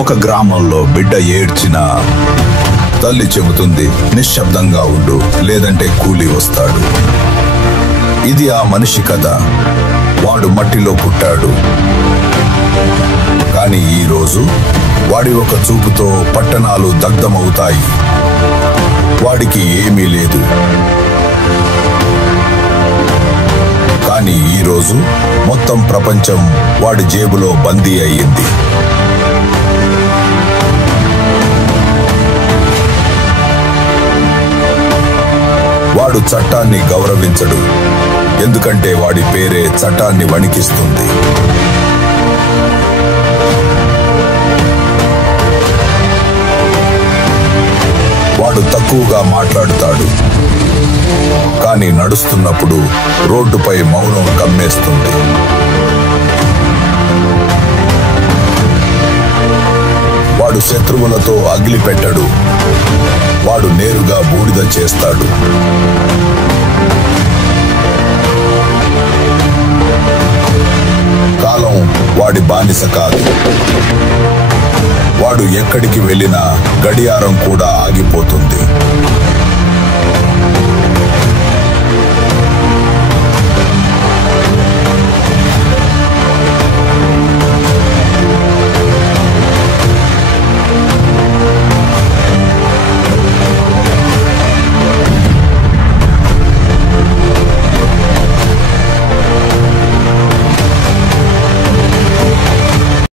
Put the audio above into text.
ఒక గ్రామంలో బిడ్డ ఏడ్చినా తల్లి చెబుతుంది, నిశ్శబ్దంగా ఉండు, లేదంటే కూలి వస్తాడు. ఇది ఆ మనిషి కథ. వాడు మట్టిలో పుట్టాడు, కానీ ఈరోజు వాడి ఒక చూపుతో పట్టణాలు దగ్ధమవుతాయి. వాడికి ఏమీ లేదు, కానీ ఈరోజు మొత్తం ప్రపంచం వాడి జేబులో బందీ అయ్యింది. వాడు చట్టాన్ని గౌరవించడు, ఎందుకంటే వాడి పేరే చట్టాన్ని వణికిస్తుంది. వాడు తక్కువగా మాట్లాడుతాడు, కానీ నడుస్తున్నప్పుడు రోడ్డుపై మౌనం కమ్మేస్తుంది. వాడు శత్రువులతో అగిలిపెట్టడు, వాడు నేరుగా బూడిద చేస్తాడు. కాలం వాడి బానిస కాదు. వాడు ఎక్కడికి వెళ్ళినా గడియారం కూడా ఆగిపోతుంది.